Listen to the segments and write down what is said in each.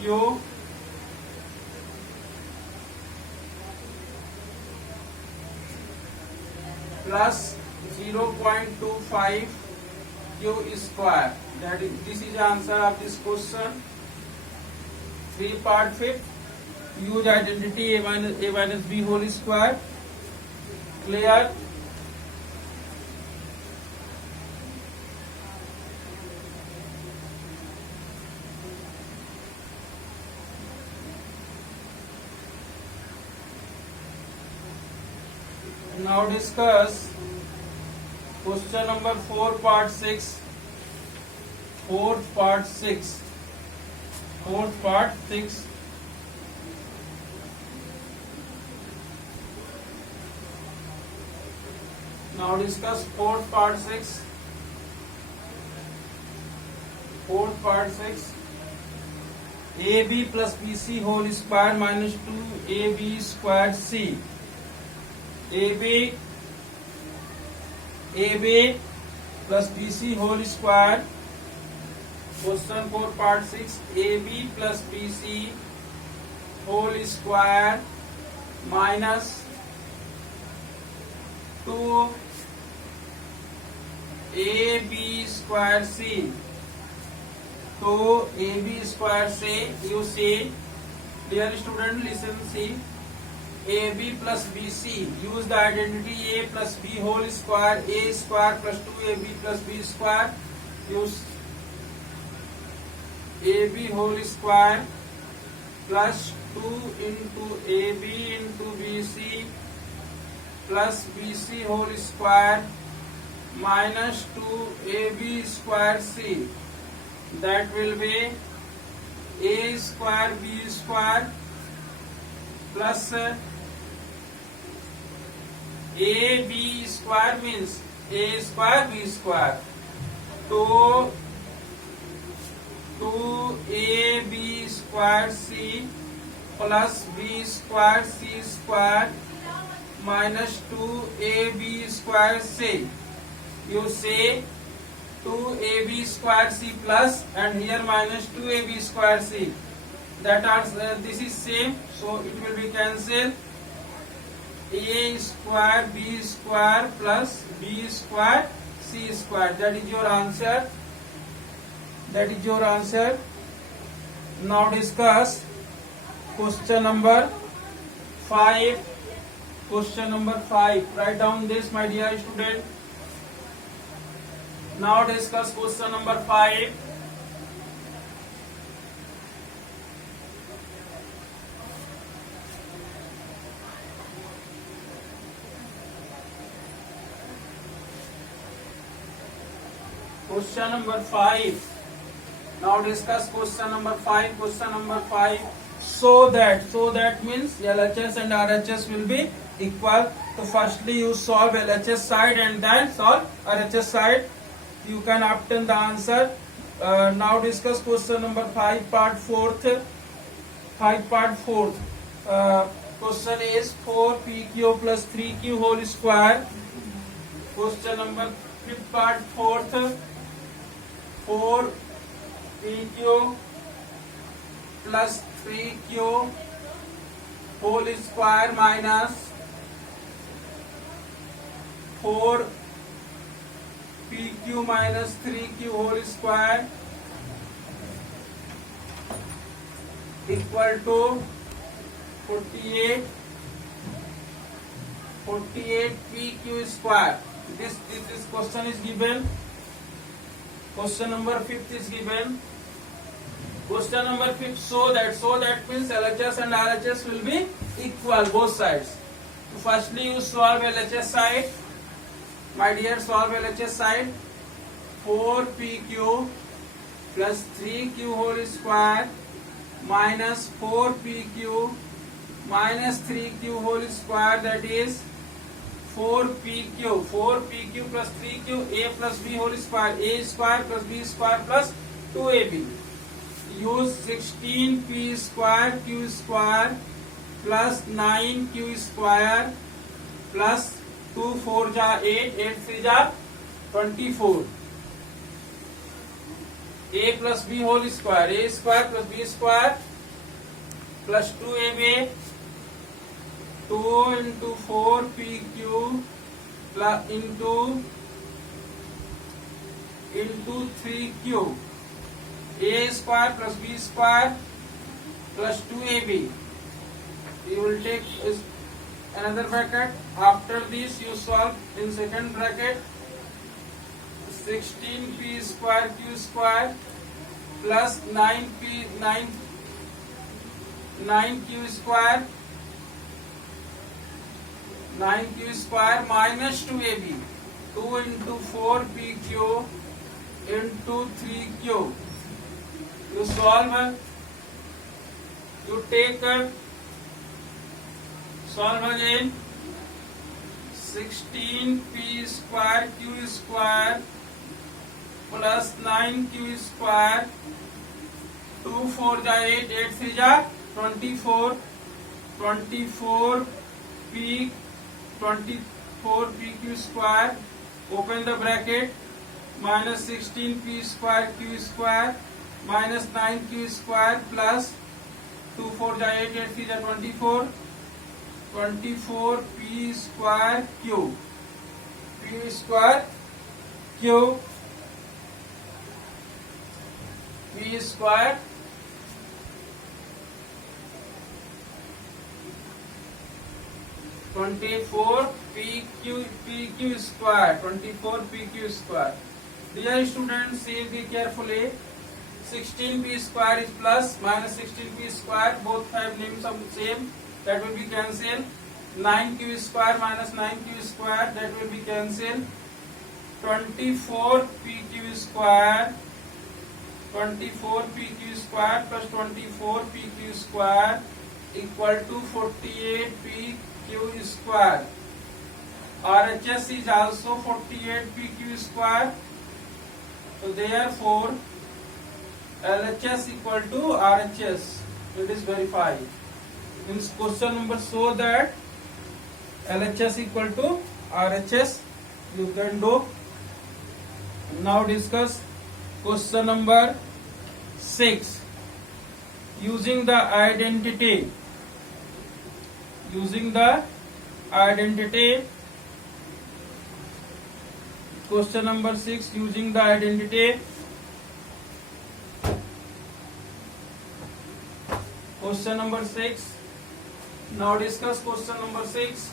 Q plus 0.25 Q square. That is, this is the answer of this question. 3 part 5th. Use identity a minus b whole square. Clear? Now discuss question number 4 part 6. Fourth part 6. Now discuss fourth part 6. AB plus BC whole square minus 2AB squared C. AB plus BC whole square. Question 4 part 6. AB plus BC whole square minus 2AB square C. तो AB square से you see, dear student, listen, see, AB plus BC, use the identity A plus B whole square, A square plus 2AB plus B square, use AB whole square plus 2 into AB into BC plus BC whole square minus 2AB square C. That will be A square B square plus AB square means A square B square. So 2AB square C plus B square C square minus 2AB square C. You say 2AB square C plus and here minus 2AB square C. That are this is same, so it will be cancelled. A square B square plus B square C square. That is your answer. Now discuss question number 5. Write down this, my dear student. Now discuss question number 5. Question number 5. Now discuss question number 5. So that means LHS and RHS will be equal. So firstly you solve LHS side and then solve RHS side. You can obtain the answer. Now discuss question number 5 part 4th. Question is 4PQ plus 3Q whole square. Question number 5 part 4th. 4PQ plus 3Q whole square minus 4PQ minus 3Q whole square equal to 48PQ square. This question is given. Question number 5 is given. Question number 5. So that means LHS and RHS will be equal both sides. So firstly you solve LHS side. My dear, solve LHS side. 4PQ plus 3Q whole square minus 4PQ minus 3Q whole square, that is 4PQ plus 3Q, A plus B whole square, A square plus B square plus 2AB. Use 16P square Q square plus 9Q square plus 2 4 जा 8, 8 3 जा 24. A plus B whole square, A square plus B square plus 2ab, 2 into 4pq plus into 3q, a square plus b square plus 2ab. You will take another bracket. After this you solve in second bracket. 16p square q square plus 9q square minus 2ab, 2 into 4pq into 3q. You solve, you take, solve again. 16p square q square plus 9q square, 2 4 ja 8, 8 3 ja 24, 24pq square, open the bracket, minus 16p square q square minus 9q square plus 2 4 ja 8, 8 3 ja 24, 24p square q, p square q, p square pq square, 24pq square. Dear students, see carefully. 16p square is plus, minus 16p square, both have names of same, that will be cancelled. 9q square minus 9q square, that will be cancelled. 24pq square, 24pq square plus 24pq square equal to 48pq square. RHS is also 48pq square. So therefore LHS equal to RHS. It is verified. Means question number show that LHS equal to RHS. You can do. Now discuss question number 6. Using the identity. Question number 6. Using the identity. Question number 6. Now discuss question number 6.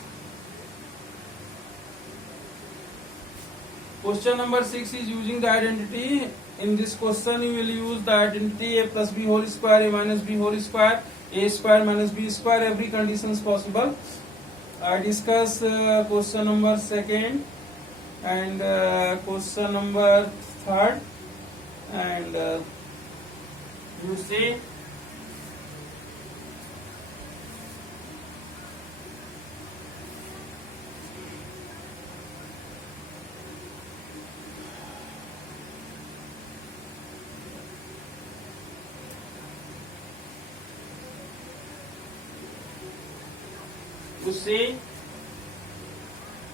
Question number 6 is using the identity. In this question you will use the identity a plus b whole square, a minus b whole square, a square minus b square, every condition is possible. I discuss question number 2nd and question number 3rd, and you see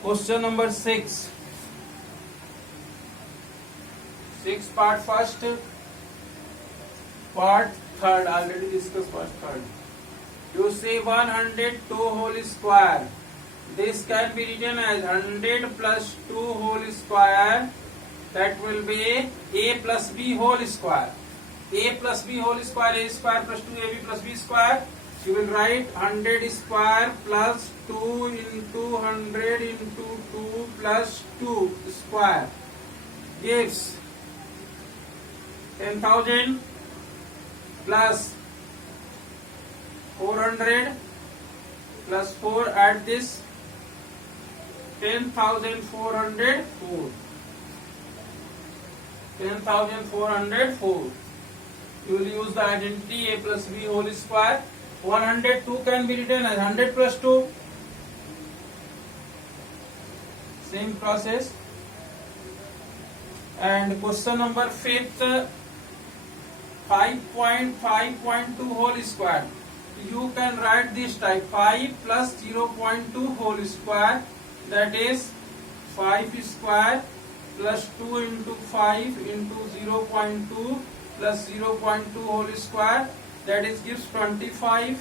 question number 6. 6 part first, part third, already discussed part third. You say 102 whole square. This can be written as 100 plus 2 whole square. That will be a plus b whole square. A plus b whole square, a square plus 2ab plus b square. You will write 100 square plus 2 into 100 into 2 plus 2 square gives 10,000 plus 400 plus 4, add this 10,404. 10,404. You will use the identity a plus b whole square. 102 can be written as 100 plus 2. Same process. And question number 5th, 5.5.2 whole square. You can write this type 5 plus 0.2 whole square, that is 5 square plus 2 into 5 into 0.2 plus 0.2 whole square that is gives 25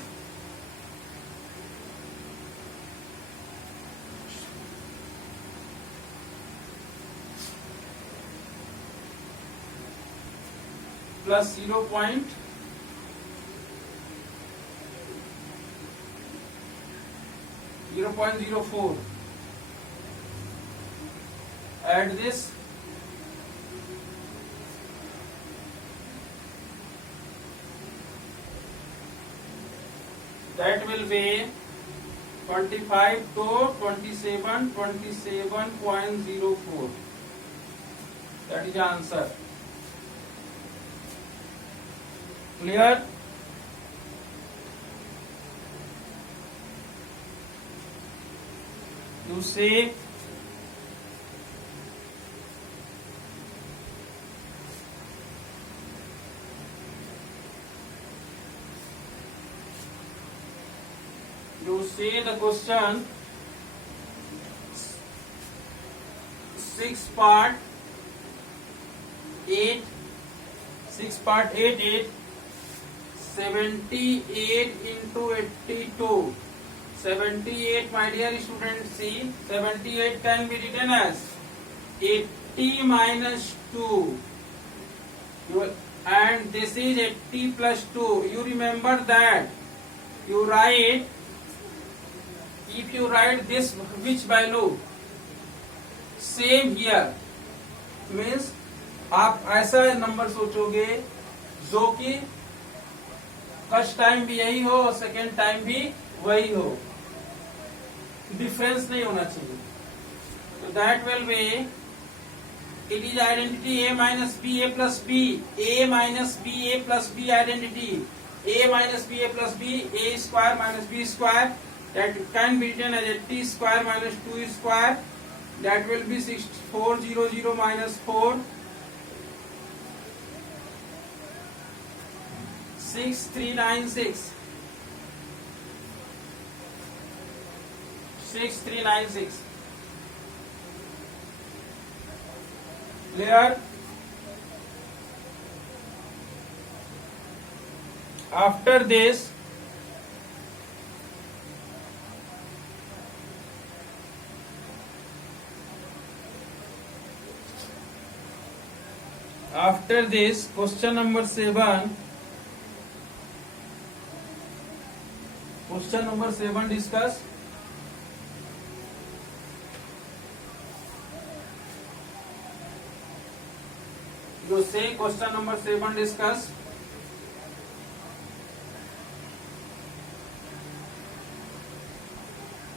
plus 0.04. Add this. That will be 25 to 27.04. That is the answer. Clear? You say the question 6 part 8 78 into 82. 78, my dear students, see 78 can be written as 80 minus 2. And this is 80 plus 2. You remember that you write, if you write this which value same here means आप ऐसा number सोचोगे जो कि first time भी यही हो और second time भी वही हो, डिफरेंस नहीं होना चाहिए. तो that will be, it is identity a minus b a plus b, a minus b a plus b identity, a minus b a plus b, a square minus b square, that can be written as 80 square minus 2 square, that will be 6400 minus 4, 6396. 6396. Clear? After this, question number 7. Question number 7 discuss. You say question number 7 discuss.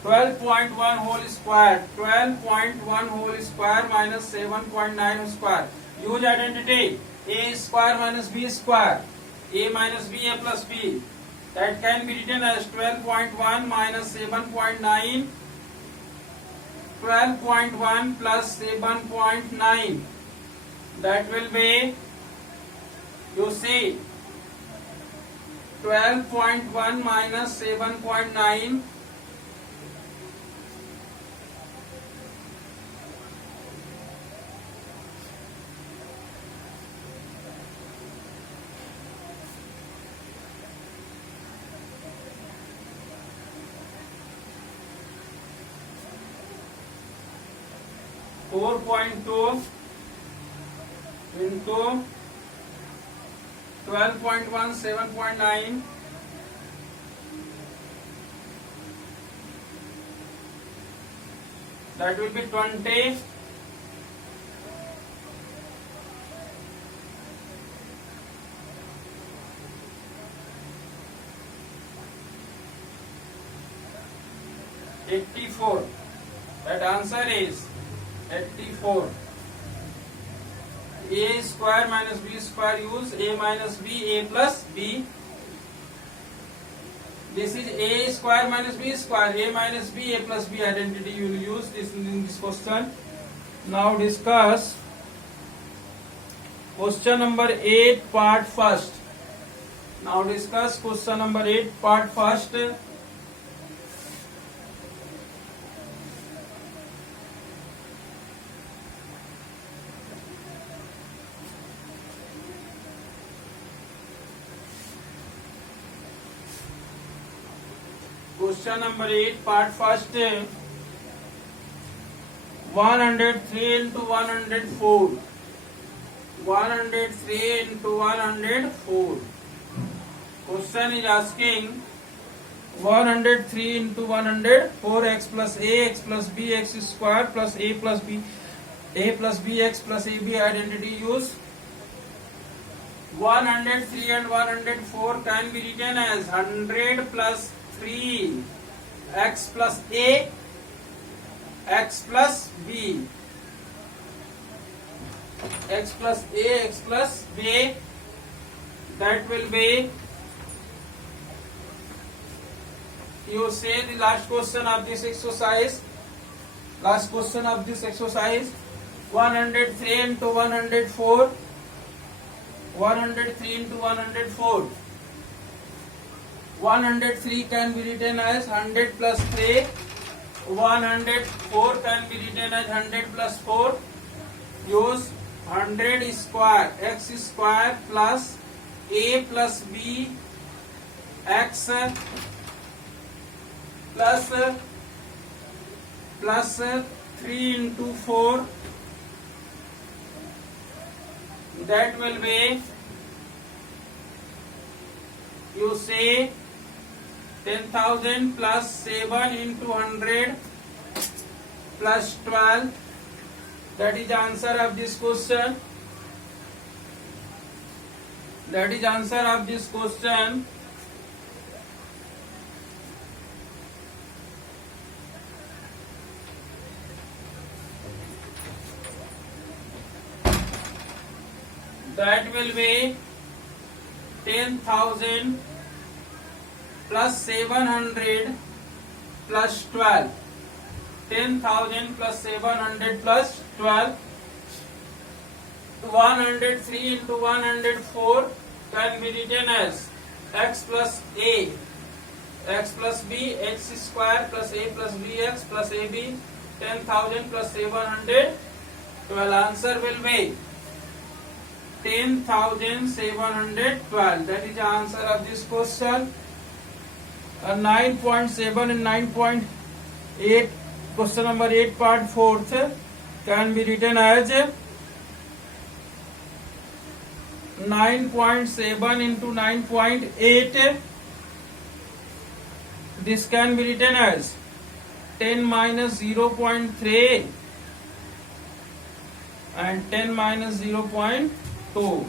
.1 whole square, 12.1 whole square minus 7.9 square. Use identity a square minus b square, a minus b a plus b. That can be written as 12.1 minus 7.9, 12.1 plus 7.9. That will be, you see, 12.1 minus 7.9. .2 into 12.1 7.9, that will be 20. .84. That answer is 84. A square minus b square, use a minus b, a plus b. This is a square minus b square, a minus b, a plus b identity. You will use this in this question. Now discuss question number 8 part first. Now discuss question number 8 part first. Question number 8, part first. 103 into 104. 103 into 104. Question is asking 103 into 104, x plus a, x plus b, x square plus a plus b, a plus b, x plus ab identity use. 103 and 104 can be written as 100 plus 3 x plus a, x plus b, x plus a, x plus b. That will be, you say the last question of this exercise. Last question of this exercise. 103 into 104. 103 into 104. 103 can be written as 100 plus 3. 104 can be written as 100 plus 4. Use 100 square, x square plus a plus b, x plus 3 into 4. That will be, you say 10,000 plus 7 into 100 plus 12. That is the answer of this question. That is the answer of this question. That will be 10,000 plus 700 plus 12. 10,000 plus 700 plus 12. 103 into 104 can be written as x plus a, x plus b, x square plus a plus bx plus ab. 10,000 plus 700. Well, answer will be 10,712. That is the answer of this question. 9.7 and 9.8, question number 8 part 4th can be written as 9.7 into 9.8. This can be written as 10 minus 0.3 and 10 minus 0.2.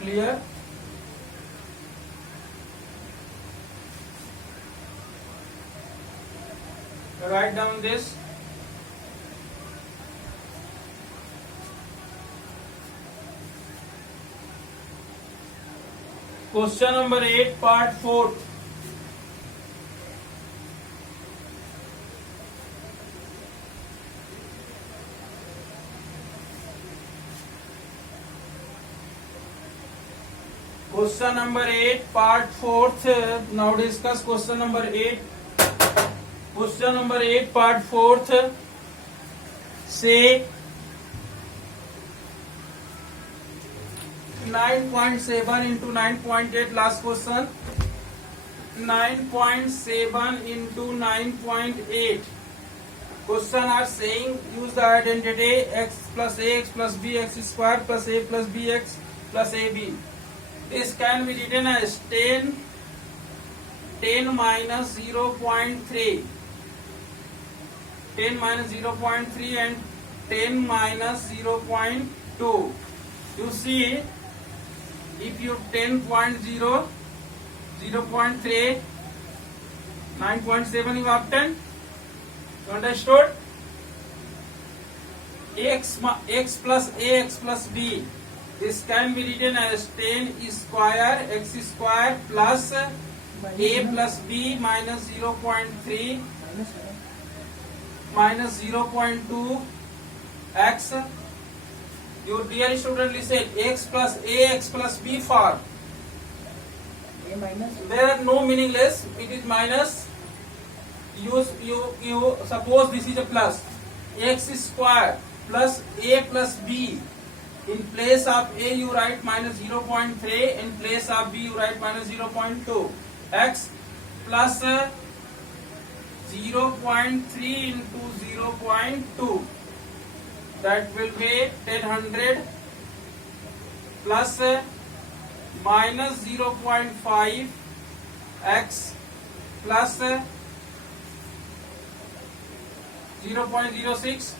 Clear? Write down this. Question number 8, part 4. Question number 8, part 4th. Now discuss question number 8. Question number 8, part 4th. Say 9.7 into 9.8. Last question. 9.7 into 9.8. Question are saying use the identity x plus a, x plus b, x square plus a plus b, x plus ab. This can be written as 10 minus 0.3. 10 minus 0.3 and 10 minus 0.2. You see, if you 10.0, 0.3, 9.7 you obtain. You understood? X plus a, x plus b. This can be written as 10 square x square plus a plus b minus 0.3 minus 0.2 x. Your dear student listen, x plus a, x plus b for. A minus. There are no meaningless. It is minus. You suppose this is a plus. X square plus a plus b. In place of a you write minus 0.3. In place of b you write minus 0.2. x plus 0.3 into 0.2, that will be 1000 plus minus 0.5 x plus 0.06,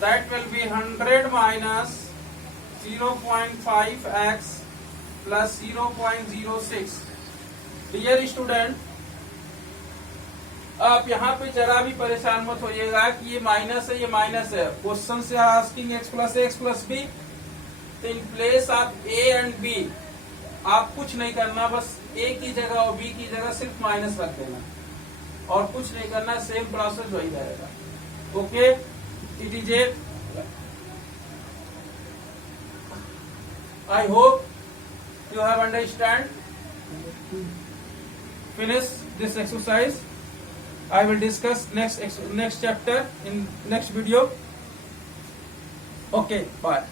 that will be 100 minus 0.5 x plus 0.06. Dear student, आप यहाँ पे जरा भी परेशान मत होइएगा कि ये minus है, ये माइनस है. क्वेश्चन से आस्किंग x प्लस b, तो in place of a and b आप कुछ नहीं करना, बस a की जगह और b की जगह सिर्फ माइनस रख देना और कुछ नहीं करना. सेम प्रोसेस वही रहेगा. Okay, it is a. I hope you have understand. Finish this exercise. I will discuss next chapter in next video. Okay, bye.